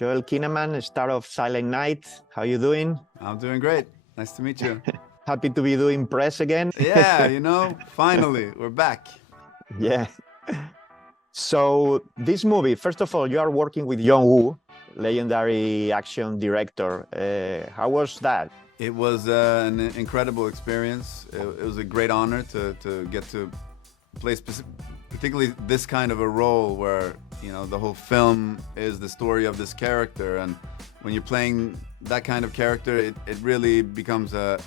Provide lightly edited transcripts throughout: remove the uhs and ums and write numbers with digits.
Joel Kinnaman, star of Silent Night. How you doing? I'm doing great. Nice to meet you. Happy to be doing press again. Yeah, finally, we're back. Yeah. So this movie, first of all, you are working with Young-woo, legendary action director. How was that? It was an incredible experience. It was a great honor to get to play particularly this kind of a role where, the whole film is the story of this character. And when you're playing that kind of character, it really becomes a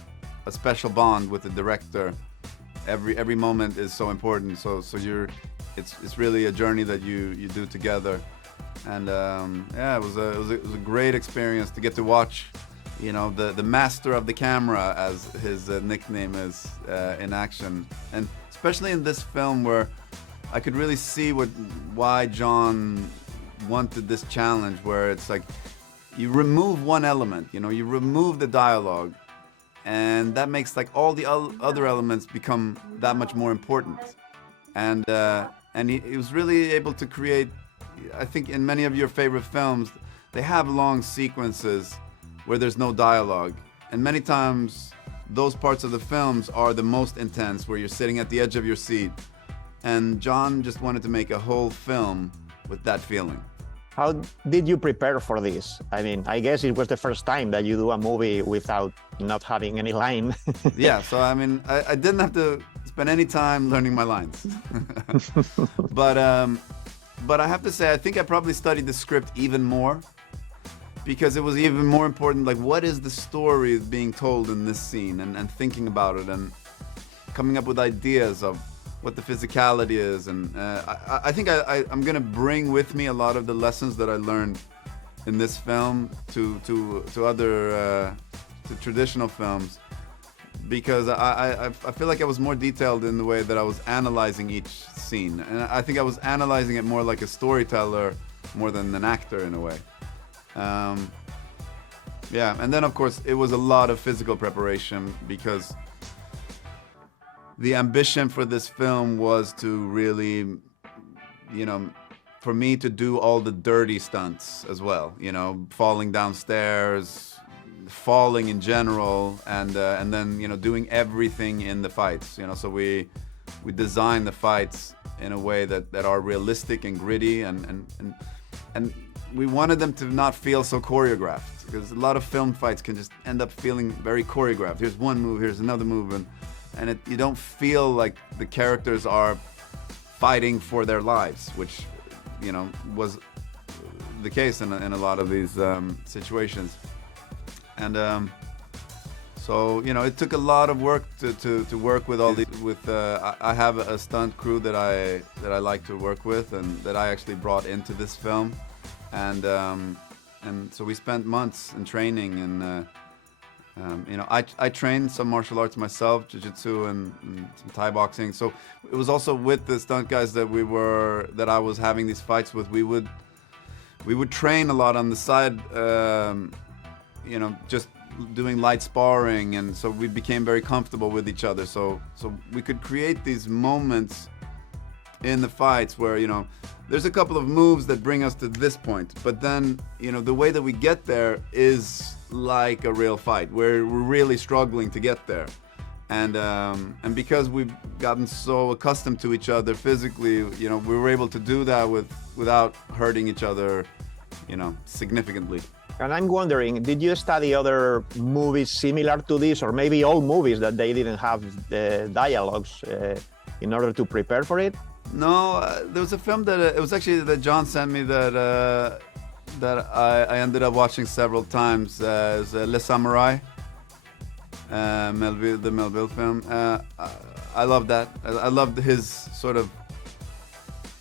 special bond with the director. Every moment is so important. So it's really a journey that you do together. And it was a great experience to get to watch, the master of the camera, as his nickname is, in action. And especially in this film where I could really see why John wanted this challenge, where it's like you remove one element, you remove the dialogue, and that makes like all the other elements become that much more important. And he was really able to create, I think in many of your favorite films, they have long sequences where there's no dialogue. And many times those parts of the films are the most intense, where you're sitting at the edge of your seat. And John just wanted to make a whole film with that feeling. How did you prepare for this? I mean, I guess it was the first time that you do a movie without not having any line. Yeah, so I mean, I didn't have to spend any time learning my lines. But I have to say, I think I probably studied the script even more, because it was even more important, like, what is the story being told in this scene, and thinking about it and coming up with ideas of what the physicality is. And I think I'm gonna bring with me a lot of the lessons that I learned in this film to other to traditional films, because I feel like I was more detailed in the way that I was analyzing each scene, and I think I was analyzing it more like a storyteller more than an actor in a way. Yeah, and then of course it was a lot of physical preparation, because the ambition for this film was to really, for me to do all the dirty stunts as well, falling downstairs, falling in general, and then, doing everything in the fights, so we designed the fights in a way that are realistic and gritty, and we wanted them to not feel so choreographed, because a lot of film fights can just end up feeling very choreographed. Here's one move, here's another move, and you don't feel like the characters are fighting for their lives, which, was the case in a lot of these situations. And so, it took a lot of work to work with all these. I have a stunt crew that I like to work with, and that I actually brought into this film, and so we spent months in training, and I trained some martial arts myself, jiu-jitsu and some Thai boxing. So it was also with the stunt guys that I was having these fights with. We would train a lot on the side, just doing light sparring, and so we became very comfortable with each other. So we could create these moments in the fights where, there's a couple of moves that bring us to this point, but then, the way that we get there is like a real fight, where we're really struggling to get there. And because we've gotten so accustomed to each other physically, we were able to do that without hurting each other, significantly. And I'm wondering, did you study other movies similar to this, or maybe all movies that they didn't have the dialogues in order to prepare for it? No, there was a film that John sent me that I ended up watching several times. Is Le Samurai, the Melville film. I love that. I loved his sort of,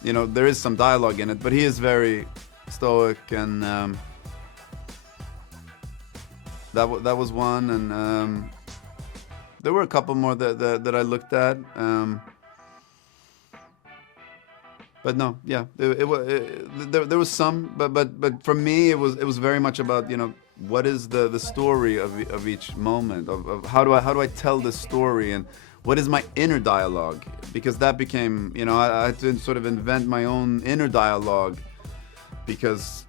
there is some dialogue in it, but he is very stoic, and that was one, and there were a couple more that I looked at. But no, yeah, there was some, but for me it was very much about, what is the story of each moment, of how do I tell the story, and what is my inner dialogue, because that became, I had to sort of invent my own inner dialogue, because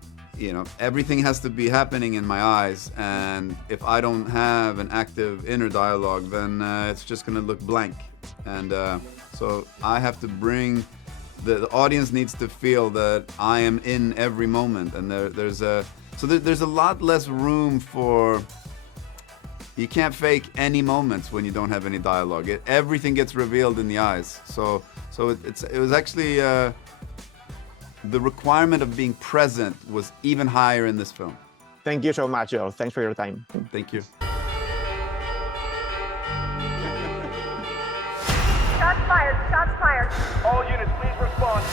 everything has to be happening in my eyes, and if I don't have an active inner dialogue, then it's just going to look blank. And so I have to bring the audience needs to feel that I am in every moment, and there's a lot less room for. You can't fake any moments when you don't have any dialogue. Everything gets revealed in the eyes. So it was actually. The requirement of being present was even higher in this film. Thank you so much, Joel. Thanks for your time. Thank you. Shots fired, shots fired. All units, please respond.